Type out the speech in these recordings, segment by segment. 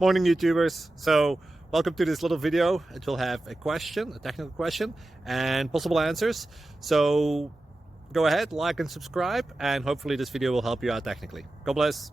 Morning YouTubers. So welcome to this little video. It will have a question, a technical question, and possible answers. So go ahead, like and subscribe, and hopefully this video will help you out technically. God bless.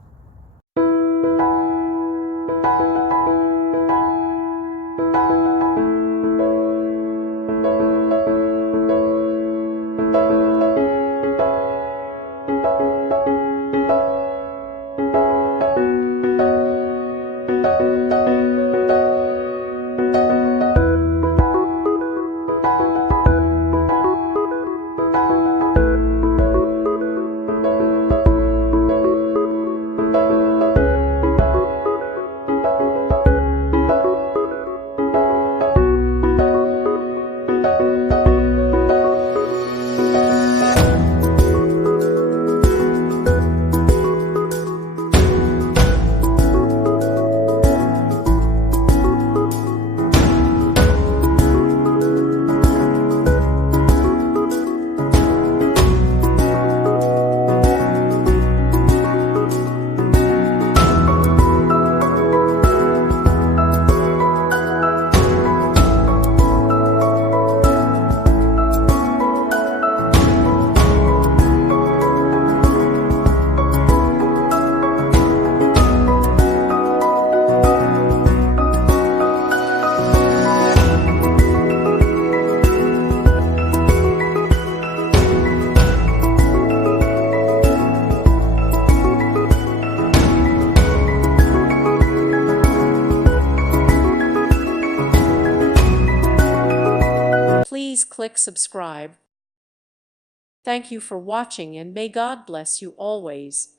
Please click subscribe. Thank you for watching and may God bless you always.